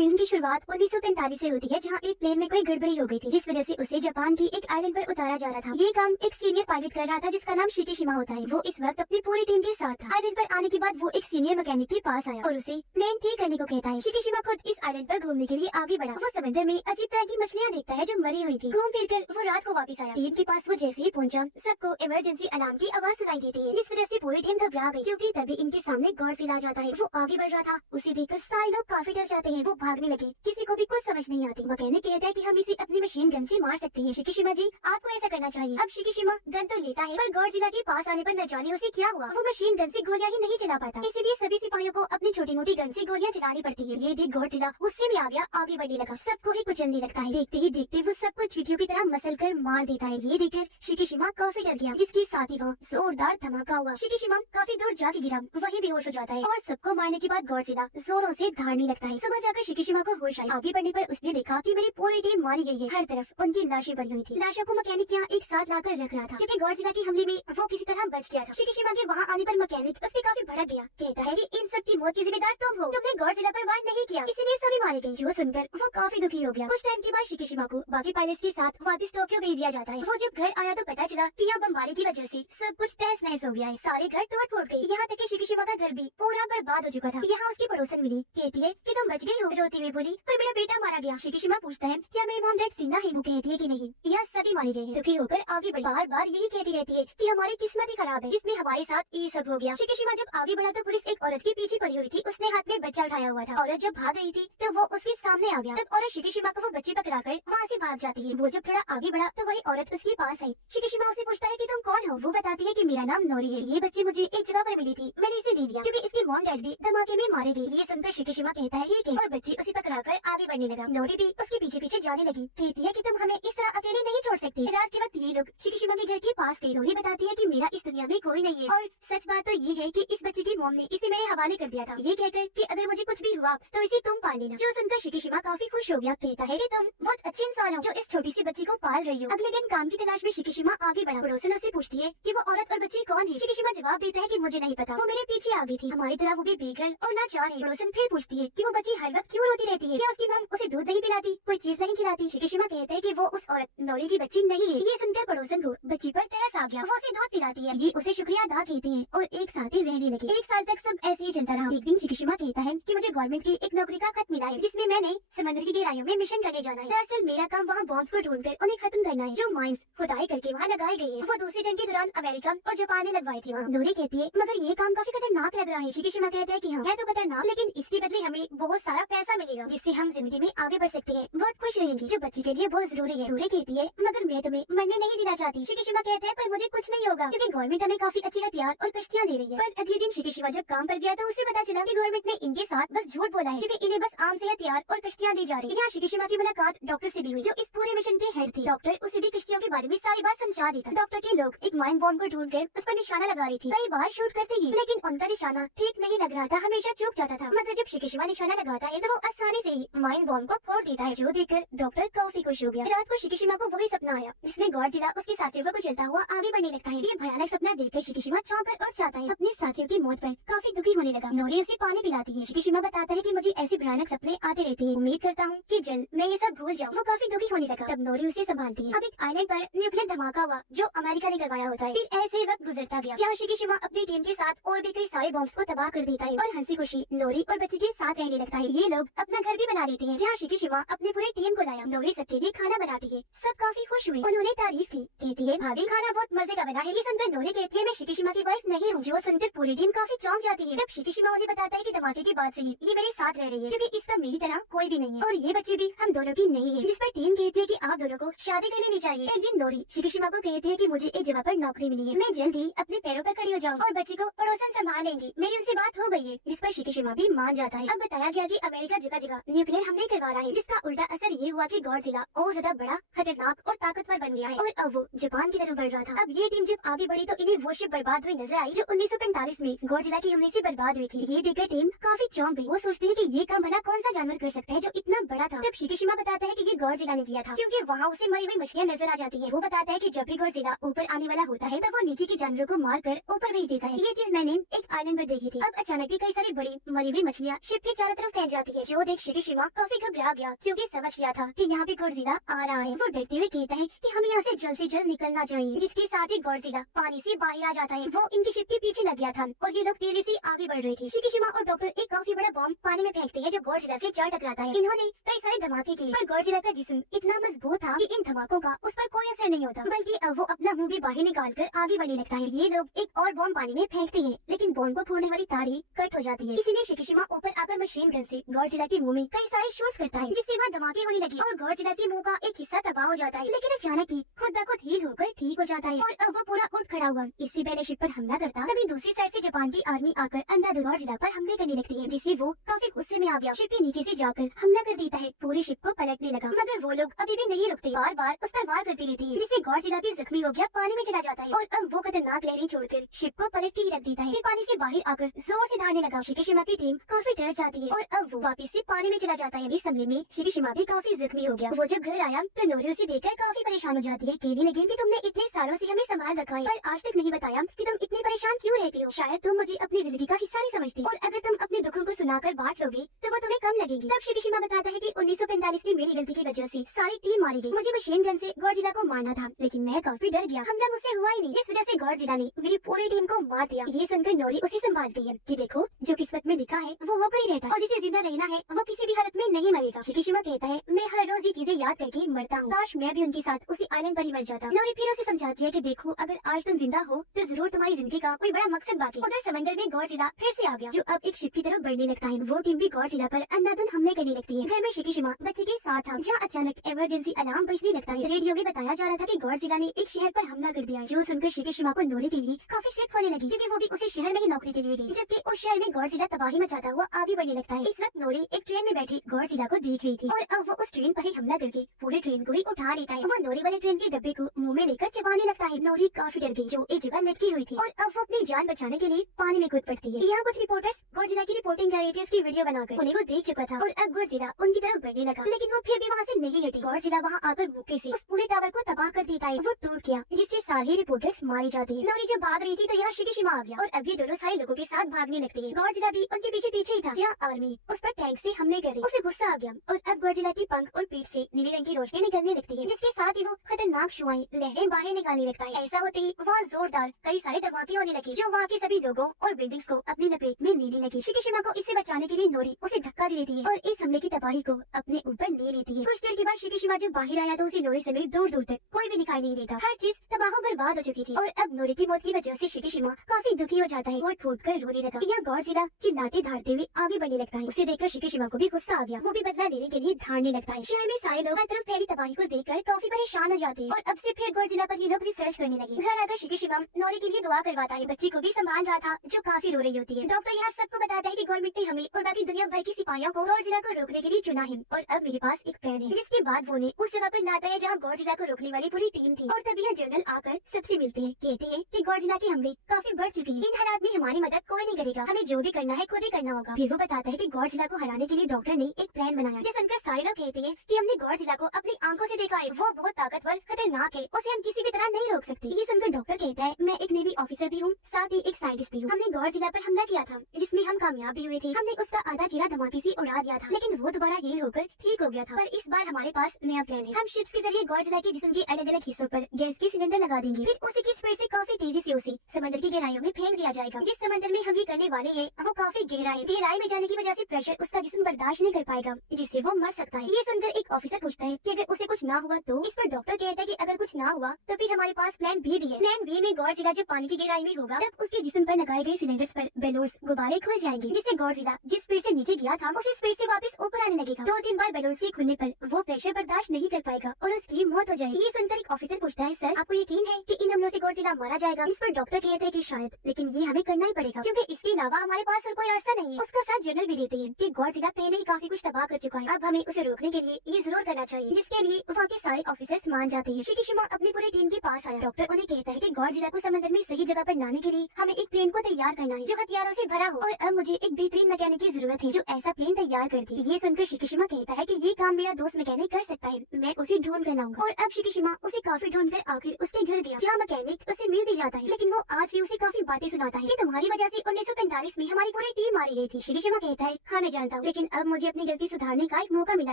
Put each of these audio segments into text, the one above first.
Film की शुरुआत 1945 से होती है, जहां एक प्लेन में कोई गड़बड़ी हो गई थी, जिस वजह से उसे जापान की एक आइलैंड पर उतारा जा रहा था। ये काम एक सीनियर पायलट कर रहा था, जिसका नाम शिकीशिमा होता है। वो इस वक्त अपनी पूरी टीम के साथ था। आइलैंड पर आने के बाद वो एक सीनियर मैकेनिक के पास आया और उसे प्लेन ठीक करने को कहता है। शिकीशिमा खुद इस आइलैंड पर घूमने के लिए आगे बढ़ा। वो समंदर में अजीब तरह की मछलियाँ देखता है जो मरी हुई थी। घूम फिर कर वो रात को वापस आया। टीम के पास वो जैसे ही पहुंचा, सबको इमरजेंसी अलार्म की आवाज सुनाई देती है, जिस वजह से पूरी टीम घबरा गई, क्योंकि तभी इनके सामने गॉडजिला आ जाता है। वो आगे बढ़ रहा था, उसे देखकर सारे लोग काफी डर जाते हैं। वो भागने लगे, किसी को भी कुछ समझ नहीं आती। मैकेनिक कहता है कि हम इसे अपनी मशीन गन से मार सकते हैं। शिकीशिमा जी, आपको ऐसा करना चाहिए। अब शिकीशिमा गन तो लेता है, पर गॉडजिला के पास आने पर न जाने उसे क्या हुआ। वो मशीन गन से गोलियां ही नहीं चला पाता, इसीलिए सभी सिपाहियों को अपनी छोटी मोटी गन से गोलियां चलानी पड़ती है। ये देख गॉडजिला गुस्से में आ गया, आगे बढ़ने लगा, सबको ही कुचलने लगता है। देखते ही देखते वो सबको चींटियों की तरह मसल कर मार देता है। ये देखकर शिकीशिमा काफी डर गया, जिसके साथ ही वहाँ जोरदार धमाका हुआ। शिकीशिमा काफी दूर जाके गिरा, वही बेहोश हो जाता है और सबको मारने के बाद गॉडजिला जोरों से धाड़ने लगता है। सुबह जाकर शिकीशिमा को होश आई। आगे बढ़ने पर उसने देखा कि मेरी पूरी टीम मारी गई है। हर तरफ उनकी लाशें पड़ी हुई थी। लाशों को मैकेनिक यहाँ एक साथ लाकर रख रहा था, क्योंकि गॉडजिला के हमले में वो किसी तरह बच गया था। शिकीशिमा के वहाँ आने पर मैकेनिक उस पे काफी भड़क गया। कहता है कि इन सब की मौत की जिम्मेदार तुम हो, तुमने गॉडजिला पर वार नहीं किया, इसीलिए सभी मारे गए। जो सुनकर वो काफी दुखी हो गया। कुछ टाइम के बाद शिकीशिमा को बाकी पायलट्स के साथ वापस टोक्यो भेज दिया जाता है। वो जब घर आया तो पता चला कि यहाँ बमबारी की वजह से सब कुछ तहस नहस हो गया है। सारे घर टूट फूट गए, यहाँ तक कि शिकीशिमा का घर भी पूरा बर्बाद हो चुका था। यहाँ उसकी पड़ोसन मिली, कहती है कि तुम बच गई हो। रोती हुई बोली, पर मेरा बेटा मारा गया। शिकीशिमा पूछता है, क्या मेरे मॉम डैड जिंदा है? वो कहती है कि नहीं, यहाँ सभी मारे गए हैं। दुखी होकर आगे बढ़ी, बार बार यही कहती रहती है कि हमारी किस्मत ही खराब है, जिसमें हमारे साथ ये सब हो गया। शिकीशिमा जब आगे बढ़ा तो पुलिस एक औरत के पीछे पड़ी हुई थी। उसने हाथ में बच्चा उठाया हुआ था। औरत जब भाग रही थी तो वो उसके सामने आ गया। तब औरत शिकीशिमा को वो बच्चे पकड़ाकर वहाँ से भाग जाती है। वो जब थोड़ा आगे बढ़ा तो वही औरत उसके पास आई। शिकीशिमा उसे पूछता है कि तुम कौन हो? वो बताती है कि मेरा नाम नोरी है। ये बच्चे मुझे एक जगह पर मिली थी, मैंने इसे दे दिया, क्योंकि इसके मॉम डैड भी धमाके में मारे गए। ये सुनकर शिकीशिमा कहता है ठीक है, और बच्ची उसे पकड़ाकर आगे बढ़ने लगा। नोरी भी उसके पीछे पीछे जाने लगी। कहती है कि तुम हमें इस तरह अकेले नहीं छोड़ सकते। रात के वक्त ये लोग शिकीशिमा के घर के पास गए। नोरी बताती है कि मेरा इस दुनिया में कोई नहीं है, और सच बात तो ये है कि इस बच्चे की मॉम ने इसे मेरे हवाले कर दिया था, ये कहकर कि अगर मुझे कुछ भी हुआ तो इसे तुम पाल लेना। जो सुनकर शिकीशिमा काफी खुश हो गया। कहता है कि तुम बहुत अच्छे इंसान हो जो इस छोटी सी बच्ची को पाल रही हो। अगले दिन काम की तलाश में शिकीशिमा आगे बढ़ा। पड़ोसन उससे पूछती है कि वो औरत और बच्ची कौन है। शिकीशिमा जवाब देता है कि मुझे नहीं पता, वो मेरे पीछे आ गई थी, हमारी तरह वो भी बेघर और लाचार है। पड़ोसन फिर पूछती है कि वो बच्ची हर वक्त क्यों रोती रहती है, क्या उसकी मॉम उसे दूध नहीं पिलाती, कोई चीज नहीं खिलाती? शिकीशिमा कहते है कि वो उस औरत नोरी की बच्ची नहीं है। ये सुनकर पड़ोसन को बच्ची पर तरस आ गया। वो उसे दूध पिलाती है। ये उसे शुक्रिया अदा कहती है और एक साथ ही रहने लगे। एक साल तक सब ऐसे ही चलता रहा। एक दिन शिकीशिमा कहता है कि मुझे गवर्नमेंट की एक नौकरी का खत मिला है, जिसमें मैंने समुद्र की गहराइयों में मिशन करने जाना है। दरअसल मेरा काम वहाँ बॉम्ब्स को ढूंढकर उन्हें खत्म करना है, जो माइंस खुदाई करके वहाँ लगाए गए हैं। वो दूसरी जंग के दौरान अमेरिका और जापान ने लगवाए थे वहाँ। नोरी कहती है मगर ये काम काफी खतरनाक लग रहा है। शिकीशिमा कहता है कि हाँ है तो खतरनाक, लेकिन इसके बदले हमें बहुत सारा पैसा मिलेगा, जिससे हम जिंदगी में आगे बढ़ सकते हैं, बहुत खुश रहेंगे, जो बच्ची के लिए बहुत जरूरी है। नोरी कहती है मगर मैं तुम्हें मरने नहीं देना चाहती। शिकीशिमा कहते हैं पर मुझे कुछ नहीं होगा, क्योंकि गवर्नमेंट हमें काफी अच्छे हथियार और कश्तियाँ दे रही है। पर अगले दिन शिकीशिमा जब काम पर गया तो उसे पता चला कि गवर्नमेंट ने इनके साथ बस झूठ बोला है, क्योंकि इन्हें बस आम से हथियार और कश्तियाँ दी जा रही है। यहाँ शिकीशिमा की मुलाकात डॉक्टर से भी हुई, जो इस पूरे मिशन के हेड थे। डॉक्टर उसे भी कश्तियों के बारे में सारी बात समझा देता। डॉक्टर के लोग एक माइन बॉम्ब को ढूंढ कर उस पर निशाना लगा रही थी। कई बार शूट करते ही, लेकिन उनका निशाना ठीक नहीं लग रहा था, हमेशा चूक जाता था। मगर जब शिकीशिमा निशाना लगाता है तो वो आसानी से ही माइन बॉम्ब को फोड़ देता है, जो देखकर डॉक्टर काफी खुश हो गया। रात को शिकीशिमा को वही सपना आया, जिसमें गॉडजिला उसके साथियों को कुचलता हुआ आगे बढ़ने लगता है। ये भयानक सपना देखकर शिकीशिमा चौंक और चाहता है अपने साथियों की मौत पर काफी दुखी होने लगा। नोरी उसे पानी पिलाती है। शिकीशिमा बताता है कि मुझे ऐसे भयानक सपने आते रहते हैं, उम्मीद करता हूँ कि जल्द मैं ये सब भूल जाऊँ। वो काफी दुखी होने लगा। तब नोरी उसे संभालती है। अब एक आइलैंड पर न्यूक्लियर धमाका हुआ, जो अमेरिका ने करवाया होता है। फिर ऐसे वक्त गुजरता गया, जहाँ शिकीशिमा अपनी टीम के साथ और भी कई सारे बॉम्ब्स को तबाह कर देता है और हंसी खुशी नोरी और बच्ची के साथ रहने लगता है। ये लोग अपना घर भी बना लेते हैं, जहाँ शिकीशिमा अपनी पूरी टीम को लाया। नोरी सबके लिए खाना बनाती है। सब काफी खुश हुए, उन्होंने तारीफ की। कहती है भाभी खाना बहुत मजे का बना है। ये सुनकर नोरी कहती है मैं शिकीशिमा की वाइफ नहीं हूँ, जो सुनकर पूरी टीम काफी चौंक जाती है। तब शिकीशिमा उन्हें बताता है कि धमाके की बात से ही ये मेरे साथ रह रही है, क्योंकि इसका मेरी तरह कोई भी नहीं है, और ये बच्ची भी हम दोनों की नहीं है। जिस पर टीम कहती है कि आप दोनों को शादी कर लेनी चाहिए। एक दिन नोरी शिकीशिमा को कहती है कि मुझे एक जगह पर नौकरी मिली है, मैं जल्द ही अपने पैरों पर खड़ी हो जाऊँ और बच्ची को पड़ोसन संभाल लेंगी। मेरी उनसे बात हो गई है, जिस पर शिकीशिमा भी मान जाता है। अब बताया गया कि अमेरिका जगह जगह न्यूक्लियर हमले करवा रहा है, जिसका उल्टा असर ये हुआ कि गॉडजिला और ज्यादा बड़ा, खतरनाक और ताकतवर बन गया है, और अब वो जापान की तरफ बढ़ रहा था। अब ये टीम जब आगे बढ़ी तो इन्हें वो शिप बर्बाद हुई नजर आई, जो 1945 में गॉडजिला के हमले से बर्बाद हुई थी। ये देखकर टीम काफी चौंक गई। वो सोचती है कि ये काम भला कौन सा जानवर कर सकता है जो इतना बड़ा था। तब शिकीशिमा बताता है कि ये गॉडजिला ने किया था, क्योंकि वहाँ उसे मरी हुई मछलियाँ नजर आ जाती है। वो बताता है कि जब भी गॉडजिला ऊपर आने वाला होता है तब वो नीचे के जानवरों को मार कर ऊपर भेज देता है। ये चीज मैंने एक आइलैंड पर देखी थी। अब अचानक ही कई सारी बड़ी मरी हुई मछलियाँ शिप के चारों तरफ फैल जाती है। जो देख शिकिशिमा काफी घबरा गया क्योंकि समझ गया था कि यहाँ पे गॉडजिला आ रहा है। वो डरते हुए कहता है कि हमें यहाँ से जल्द से जल्द निकलना चाहिए, जिसके साथ ही गॉडजिला पानी से बाहर आ जाता है। वो इनकी शिप के पीछे लग गया था और ये लोग तेजी से आगे बढ़ रहे थे। शिकिशिमा और डॉक्टर एक काफी बड़ा बॉम्ब पानी में फेंकते हैं जो गॉडजिला से जा टकराता है। इन्होंने कई सारे धमाके किए पर गॉडजिला का जिस्म इतना मजबूत था कि इन धमाकों का उस पर कोई असर नहीं होता, बल्कि अब वो अपना मुंह भी बाहर निकाल कर आगे बढ़ने लगता है। ये लोग एक और बॉम्ब पानी में फेंकते हैं लेकिन बॉम्ब को फोड़ने वाली तार ही कट हो जाती है। इसीलिए शिकिशिमा ऊपर आकर मशीन गन से गॉडजिला के मुंह में कई सारे शॉट्स करता है, जिससे वहाँ धमाके होने लगे और गॉडजिला के मुंह का एक हिस्सा तबाह हो जाता है। लेकिन अचानक ही खुद ब खुद हील होकर ठीक हो जाता है और अब वो पूरा उठ खड़ा हुआ इससे पहले शिप पर हमला करता, तभी दूसरी साइड से जापान की आर्मी आकर अंधाधुंध गॉडजिला पर हमले करने लगती है, जिससे वो काफी गुस्से में आ गया। शिप के नीचे से जाकर हमला कर देता है। पूरी शिप को पलटने लगा मगर वो लोग अभी भी नहीं रुकते, बार बार उस पर वार करते रहते हैं, जिससे गॉडजिला भी जख्मी हो गया पानी में चला जाता है और अब वो खतरनाक लहरें छोड़कर शिप को पलट के ही रख देता है। फिर पानी से बाहर आकर जोर से दहाड़ने लगा। शिकिशिमा की टीम काफी डर जाती है और अब वो वापस से पानी में चला जाता है। इस हमले में शिकिशिमा भी काफी जख्मी हो गया। वो जब घर आया तो नोरी उसे देखकर काफी परेशान हो जाती है, कहने लगी कि तुमने इतने सालों से हमें संभाल रखा है पर आज तक नहीं बताया कि तुम इतने परेशान क्यों रहती हो। शायद तुम मुझे अपनी जिंदगी का हिस्सा नहीं समझती और अगर तुम अपने दुखों को सुनाकर बांट लोगे तो वो तुम्हें कम लगेगी। तब शिकिशिमा बताता है कि 1945 में मेरी गलती की वजह से सारी टीम मारी गई। मुझे मशीन गन से गॉडजिला को मारना था लेकिन मैं काफी डर गया, हमला मुझसे हुआ ही नहीं, इस वजह से गॉडजिला ने मेरी पूरी टीम को मार दिया। ये सुनकर नोरी उसे संभालती है कि देखो जो किस्मत में लिखा है वो होकर ही रहता है और जिसे जिंदा रहना है वो किसी भी हालत में नहीं मरेगा। शिकिशिमा कहता है मैं हर रोज ये चीजें याद करके मरता हूँ, काश मैं भी उनके साथ उसी आइलैंड पर ही मर जाता। नोरी फिर उसे समझाती है कि देखो अगर आज तुम जिंदा हो तो जरूर तुम्हारी जिंदगी का कोई बड़ा मकसद बाकी। उधर समंदर में गॉडजिला फिर से आ गया जो अब एक शिप की तरफ बढ़ने लगता है। वो टीम भी गॉडजिला पर अंधाधुंध हमले करने लगती है। घर में शिकिशिमा बच्चे के साथ था जहाँ अचानक इमरजेंसी अलार्म बजने लगता है। रेडियो में बताया जा रहा था कि गॉडजिला ने एक शहर पर हमला कर दिया, जो सुनकर शिकिशिमा को नोरी के लिए काफी फिक्र होने लगी क्योंकि वो भी उसी शहर में ही नौकरी के लिए गई, जबकि उस शहर में गॉडजिला तबाही मचाता हुआ आगे बढ़ने लगता है। इस वक्त नोरी एक ट्रेन में बैठी गॉडजिला को देख रही थी और अब वो उस ट्रेन पर ही हमला करके पूरे ट्रेन को ही उठा लेता है। वो नोरी वाले ट्रेन के डब्बे को मुंह में लेकर चबाने लगता है। नोरी काफी डर गई जो एक जगह लटकी हुई थी और अब वो अपनी जान बचाने के लिए पानी में कूद पड़ती है। यहाँ कुछ रिपोर्टर्स गॉडजिला की रिपोर्टिंग कर रहे थे उसकी वीडियो बनाकर, उन्हें वो देख चुका था और अब गॉडजिला उनकी तरफ बढ़ने लगा लेकिन वो फिर भी वहाँ से नहीं हटी। गॉडजिला वहाँ आकर मुक्के से उस पूरे टावर को तबाह कर देता है। वो टूट गया जिससे सारे रिपोर्टर्स मारे जाते हैं। नोरी जब भाग रही थी तो यहाँ शिकिशिमा आ गया और अब ये दोनों सारे लोगों के साथ भागने लगते हैं। गॉडजिला भी उनके पीछे पीछे ही था जहाँ आर्मी उस पर टैंक से हमले कर रही। उसे गुस्सा आ गया और अब गॉडजिला की पंख और पीठ से नीले रंग की रोशनी निकलने लगती है, जिसके साथ ही वो खतरनाक शुआएं लहरें बाहर निकालने लगता है। ऐसा होते ही वहाँ जोरदार कई सारे धमाके होने लगे जो वहाँ के सभी लोगों और बिल्डिंग्स को अपनी लपेट में लेने लगी। शिकिशिमा को इससे बचाने के लिए नोरी उसे धक्का दे देती है और इस हमले की तबाही को अपने ऊपर ले लेती है। कुछ देर के बाद शिकिशिमा जब बाहर आया तो उसे नोरी समेत दूर दूर तक कोई भी दिखाई नहीं देता। हर चीज तबाह बर्बाद हो चुकी थी और अब नोरी की मौत की वजह से शिकिशिमा काफी दुखी हो जाता है और फूट कर रोने लगा। यह गॉडजिला चिल्लाते धाड़ते हुए आगे बढ़ने लगता है। उसे देखकर शिकिशिमा को भी गुस्सा आ गया। वो भी बदला लेने के लिए धाड़ने लगता है। शहर में सारे लोग हर तरफ फैली तबाही को देखकर काफी परेशान हो जाते हैं और अब से फिर गॉडजिला पर ये लोग रिसर्च करने लगे। घर आकर शिकिशिमा नोरी के लिए दुआ करवाता है। बच्ची को भी संभाल रहा था जो काफी रो रही होती है। डॉक्टर यहाँ सबको बताता है कि गवर्नमेंट ने हमें और बाकी दुनिया भर की सिपाहियों को गॉडजिला को रोकने के लिए चुना है और अब मेरे पास एक प्लान है। जिसके बाद वो ने उस जगह पर लाता है जहाँ गॉडजिला को रोकने वाली पूरी टीम थी और तभी यह जनरल आकर सबसे मिलते हैं। कहते हैं कि गॉडजिला के हमले काफी बढ़ चुके हैं, इन हालात में हमारी मदद कोई नहीं करेगा, हमें जो भी करना है खुद ही करना होगा। फिर वो बताता है कि गॉडजिला को हराने के लिए डॉक्टर ने एक प्लान बनाया। जिस सुनकर सारे लोग कहते हैं कि हमने गॉडजिला को अपनी आंखों से देखा है, वो बहुत ताकतवर खतरनाक है, उसे हम किसी भी तरह नहीं रोक सकते। ये सुनकर डॉक्टर कहता है मैं एक नेवी ऑफिसर भी हूँ, साथ ही एक साइंटिस्ट भी हूँ। हमने गॉडजिला पर हमला किया था जिसमें हम कामयाब भी हुए थे। हमने उसका आधा चेहरा धमाके से उड़ा दिया था लेकिन वो दोबारा हील होकर ठीक हो गया था। पर इस बार हमारे पास नया प्लान है। हम शिप्स के जरिए गॉडजिला के जिस्म के अलग अलग हिस्सों पर गैस के सिलेंडर लगा देंगे, फिर उसी की स्पीड से काफी तेजी से उसे समंदर की गहराइयों में फेंक दिया जाएगा। जिस समंदर में हम ये करने वाले हैं वो काफी गहरा है। गहराई में जाने की वजह से प्रेशर उसका जिस्म बर्दाश्त नहीं कर पाएगा जिससे वो मर सकता है। ये सुनकर एक ऑफिसर पूछता है कि अगर उसे कुछ ना हुआ तो। इस पर डॉक्टर कहता है कि अगर कुछ ना हुआ तो फिर हमारे पास प्लान बी भी है। प्लान बी में गॉडजिला जब पानी की गहराई में होगा तब उसके जिस्म पर लगाए गए सिलेंडर्स पर बैलून्स गुब्बारे खुल जाएंगे, जिससे गॉडजिला जिस स्पीड से नीचे गया था उसी स्पीड से वापस ऊपर आने लगेगा। 2-3 बार बैलून्स के खुलने पर वो प्रेशर बर्दाश्त नहीं कर पाएगा और उसकी मौत हो जाएगी। ये सुनकर एक ऑफिसर पूछता है सर आपको यकीन है कि इन हमलों से गॉडजिला मारा जाएगा? इस पर डॉक्टर कहते हैं कि शायद, लेकिन ये हमें करना ही पड़ेगा क्योंकि इसके अलावा हमारे पास और कोई रास्ता नहीं है। उसका साथ जनरल भी देते हैं कि गॉडजिला पहले ही काफी कुछ तबाह कर चुका है, अब हमें उसे रोकने के लिए ये जरूर करना चाहिए, जिसके लिए वहाँ के सारे ऑफिसर्स मान जाते हैं। शिकिशिमा अपनी पूरी टीम के पास आया। डॉक्टर उन्हें कहता है कि गॉडजिला को समंदर में सही जगह पर लाने के लिए हमें एक प्लेन को तैयार करना है जो हथियारों से भरा हो और अब मुझे एक बेहतरीन मैकेनिक की जरूरत है जो ऐसा प्लेन तैयार कर दे। ये सुनकर शिकिशिमा कहता है कि ये काम मेरा दोस्त मैकेनिक कर सकता है, मैं उसे ढूंढ कर लाऊंगा। और अब शिकिशिमा उसे काफी ढूंढ कर आखिर उसके घर गया जहाँ मैकेनिक उसे मिल भी जाता है, लेकिन वो आज भी उसे काफी बातें सुनाता है कि तुम्हारी वजह से 1945 में हमारी पूरी टीम मारी गई थी। शिकिशिमा कहता है हाँ मैं जानता जानता हूँ, लेकिन अब मुझे अपनी गलती सुधारने का एक मौका मिला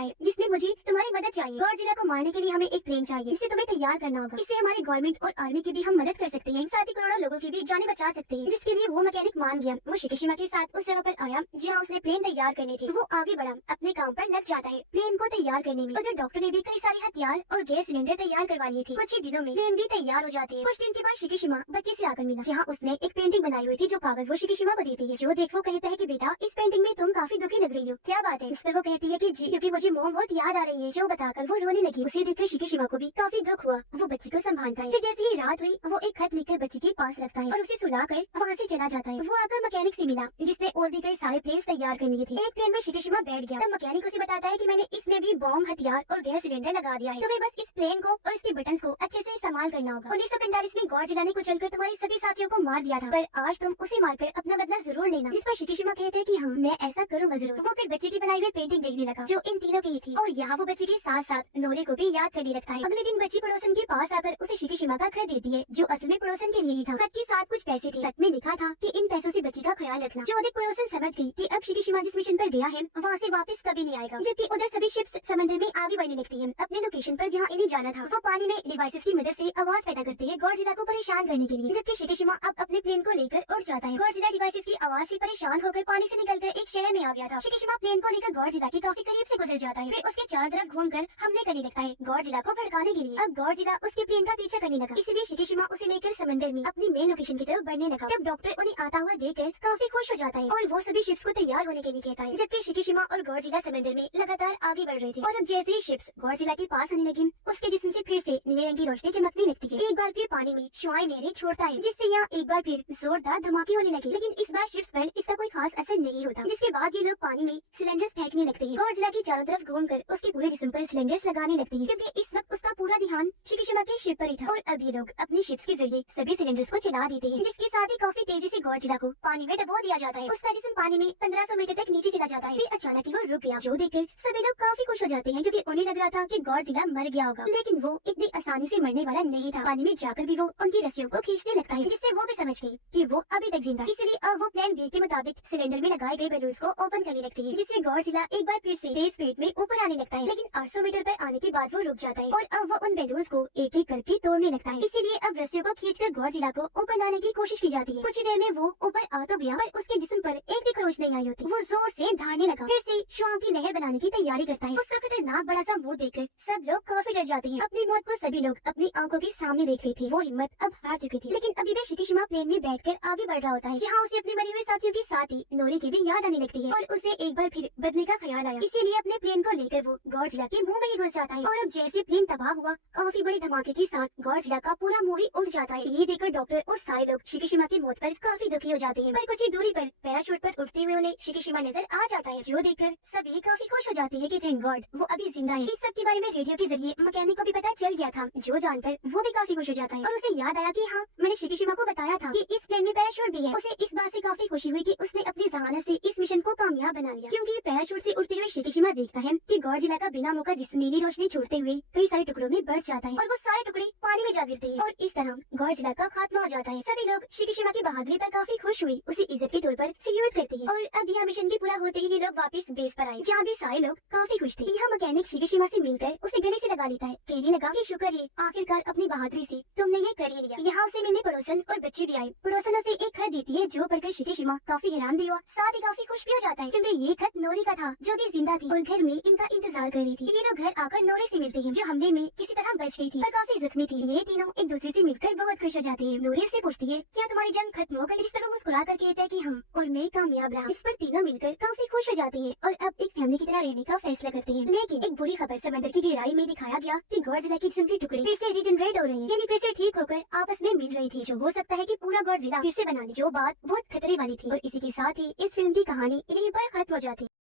है जिसमें मुझे तुम्हारी मदद चाहिए। गॉडजिला को मारने के लिए हमें एक प्लेन चाहिए जिसे तुम्हें तैयार करना होगा। इससे हमारे गवर्नमेंट और आर्मी की भी हम मदद कर सकते हैं, साथ ही करोड़ों लोगों की भी जानें बचा सकते हैं। जिसके लिए वो मैकेनिक मान गया। वो शिकीशिमा के साथ उस जगह पर आया जहाँ उसने प्लेन तैयार करनी थी। वो आगे बढ़ा, अपने काम पर लग जाता है प्लेन को तैयार करने में। उधर डॉक्टर ने भी कई सारे हथियार और गैस सिलेंडर तैयार करवा लिए थे। कुछ ही दिनों में प्लेन भी तैयार हो जाती है। कुछ दिन के बाद शिकीशिमा बच्चे से आकर मिला जहाँ उसने एक पेंटिंग बनाई हुई थी जो कागज वो शिकीशिमा को देती है। जो देख वो कहता है कि बेटा इस पेंटिंग में तुम काफी दुखी लग रही हो, क्या बात है? इस पर वो कहती है कि जी क्योंकि मुझे मॉम बहुत याद आ रही है। जो बताकर वो रोने लगी। उसे देखकर शिकीशिमा को भी काफी दुख हुआ। वो बच्ची को संभालता है। फिर जैसे ही रात हुई वो एक खत लिखकर बच्ची के पास रखता है और उसे सुलाकर वहाँ से चला जाता है। वो आकर मैकेनिक से मिला जिसने और भी कई सारे प्लेन्स तैयार कर लिए थे। एक प्लेन में शिकीशिमा बैठ गया। तब मैकेनिक उसे बताता है कि मैंने इसमें भी बॉम्ब, हथियार और गैस सिलेंडर लगा दिया है। तुम्हें बस इस प्लेन को और इसके बटन्स को अच्छे से इस्तेमाल करना होगा। 1945 में गॉडजिला ने कुचलकर तुम्हारे सभी साथियों को मार दिया था, पर आज तुम उसे मारकर अपना बदला जरूर लेना। जिस पर शिकीशिमा कहते हैं कि हाँ मैं ऐसा करूंगा जरूर। वो फिर बच्चे की बनाई हुई पेंटिंग देखने लगा जो इन तीनों की ही थी और यहाँ वो बच्चे के साथ साथ नोरे को भी याद करने लगता है। अगले दिन बच्ची पड़ोसन के पास आकर उसे शिकीशिमा का खत देती है जो असल में पड़ोसन के लिए ही था। खत के साथ कुछ पैसे थे। खत में लिखा था कि इन पैसों से बच्ची का ख्याल रखना। जो अधिक पड़ोसन समझ गई कि अब शिकीशिमा जिस मिशन पर गया है वहाँ से वापस कभी नहीं आएगा। जबकि उधर सभी शिप्स समंदर में आगे बढ़ने लगती है अपने लोकेशन पर जहाँ इन्हें जाना था। वो पानी में डिवाइसेस की मदद से आवाज पैदा करते हैं गॉडजिला को परेशान करने के लिए। जबकि शिकीशिमा अब अपने प्लेन को लेकर उड़ जाता है। गॉडजिला डिवाइसेस की आवाज से परेशान होकर पानी से निकलकर एक शहर में आ गया था। शिकीशिमा प्लेन को लेकर गॉडजिला के काफी करीब से गुजर जाता है। फिर उसके चारों तरफ घूमकर हमले करने लगता है गॉडजिला को भड़काने के लिए। अब गॉडजिला उसके प्लेन का पीछा करने लगा, इसलिए शिकीशिमा उसे लेकर समंदर में अपनी मेन लोकेशन की तरफ बढ़ने लगा। तब डॉक्टर उन्हें आता हुआ देखकर काफी खुश हो जाता है और वो सभी शिप्स को तैयार होने के लिए कहता है। जबकि शिकीशिमा और गॉडजिला समंदर में लगातार आगे बढ़ रहे थे और अब जैसे ही शिप्स गॉडजिला के पास आने लगी उसके जिस्म से फिर से नीले रंग की रोशनी चमकने लगती है। एक बार फिर पानी में शुआएं लहरें छोड़ता है जिससे यहाँ एक बार फिर जोरदार धमाके होने लगे। लेकिन इस बार शिप्स पर इसका कोई खास असर नहीं होता। जिसके बाद ये लोग पानी में सिलेंडर्स फेंकने लगते हैं। गॉडजिला की चारों तरफ घूमकर उसके पूरे जिस्म पर सिलेंडर्स लगाने लगते हैं क्योंकि इस वक्त उसका पूरा ध्यान शिकीशिमा के शिप पर ही था। और अब ये लोग अपनी शिप्स के जरिए सभी सिलेंडर्स को चला देते हैं जिसके साथ ही काफी तेजी से गॉडजिला को पानी में डुबो दिया जाता है। उसका जिस्म पानी में 1500 मीटर तक नीचे चला जाता है। फिर अचानक ही वो रुक गया जो देखकर सभी लोग काफी खुश हो जाते हैं क्योंकि उन्हें लग रहा था कि गॉडजिला मर गया होगा, लेकिन वो इतनी आसानी से मरने वाला नहीं था। पानी में जाकर भी वो उनकी रस्सियों को खींचने लगता है जिससे वो भी समझ गई कि वो अभी तक जिंदा। इसलिए अब वो प्लान बी के मुताबिक सिलेंडर में लगाए गए बलून्स को ओपन करने लगती है जिससे गॉडजिला एक बार फिर से तेज स्पीड में ऊपर आने लगता है। लेकिन 800 मीटर पर आने के बाद वो रुक जाता है और अब वो उन बलून्स को एक एक करके तोड़ने लगता है। इसीलिए अब रस्सियों को खींचकर गॉडजिला को ऊपर लाने की कोशिश की जाती है। कुछ ही देर में वो ऊपर आ तो गया पर उसके जिस्म पर एक भी खरोच नहीं आई होती। वो जोर से धारने लगा, फिर से शुआओं की लहर बनाने की तैयारी करता है। उसका खतरनाक बड़ा सा मुंह देखकर सब लोग काफी डर जाते हैं। अपनी मौत को सभी लोग अपनी आंखों के सामने देख रहे थे। वो हिम्मत अब हार चुकी थी, लेकिन अभी भी शिकीशिमा प्लेन में बैठकर आगे बढ़ रहा होता है जहाँ उसे अपने मरे हुए साथियों के साथ ही नोरी की भी याद आने लगती है और उसे एक बार फिर बदलने का ख्याल आया। इसीलिए अपने प्लेन को लेकर वो गॉडजिला के मुंह में ही घुस जाता है और अब जैसे प्लेन तबाह हुआ काफी बड़े धमाके के साथ गॉडजिला का पूरा मुंह ही उड़ जाता है। ये देखकर डॉक्टर और सारे लोग शिकीशिमा की मौत पर काफी दुखी हो जाते हैं। पर कुछ ही दूरी पर पैराशूट पर उड़ते हुए उन्हें शिकीशिमा नजर आ जाता है जो देखकर सभी काफी खुश हो जाते हैं कि थैंक गॉड वो अभी जिंदा है। इस सब के बारे में रेडियो के जरिए मैकेनिक को भी पता चल गया था जो जानकर वो भी काफी खुश हो जाता है और उसे याद आया कि हाँ मैंने शिकीशिमा को बताया था कि इस प्लेन में पैराशूट भी है। उसे इस बात से काफी खुशी हुई कि उसने अपनी जहानत से इस मिशन को कामयाब बना लिया क्योंकि पैराशूट से उड़ते हुए शिकीशिमा देखता है कि गॉडजिला का बिना मौका जिस्म नीली रोशनी छोड़ते हुए कई सारे टुकड़ों में बढ़ जाता है और वो सारे टुकड़े पानी में जा गिरते हैं और इस तरह गॉडजिला का खात्मा हो जाता है। सभी लोग शिकीशिमा की बहादुरी पर काफी खुश हुई, उसे इज्जत के तौर पर सल्यूट करते हैं और अब यह मिशन भी पूरा होते ही ये लोग वापस बेस पर आए जहाँ भी सारे लोग काफी खुश थे। यहाँ मैकेनिक शिकीशिमा से मिलकर उसे गले से लगा लेता है, कहने लगा कि शुक्र है आखिरकार अपनी बहादुरी से तुमने ये कर ही लिया। यहाँ उसे मिलने पड़ोसन और बच्चे भी आए। पड़ोसन उसे एक खत देती है जो पढ़कर शिकीशिमा काफी हैरान भी हुआ, साथ ही काफी खुश भी हो जाता है क्योंकि ये खत नोरी का था जो भी जिंदा थी और घर में इनका इंतजार कर रही थी। ये लोग घर आकर नोरी से मिलते हैं जो हमले में किसी तरह बच गई थी पर काफी जख्मी थी। ये तीनों एक दूसरे से मिलकर बहुत खुश हो जाते हैं। नोरी से पूछती है क्या तुम्हारी जंग खत्म हो गई? जिस पर वो मुस्कुरा कर कहता है कि हाँ और मैं कामयाब रहा। इस पर तीनों मिलकर काफी खुश हो जाते हैं और अब एक फैमिली की तरह रहने का फैसला करते हैं। लेकिन एक बुरी खबर समंदर की गहराई में दिखाया गया कि गॉडजिला की जिस्म के टुकड़े फिर से रीजनरेट हो रहे हैं, यानी फिर से ठीक होकर आपस में मिल रही थी जो हो सकता है कि पूरा गॉडजिला फिर से बना दे, जो बात बहुत खतरे वाली थी। और इसी के साथ ही इस फिल्म की कहानी यहीं पर खत्म हो जाती है।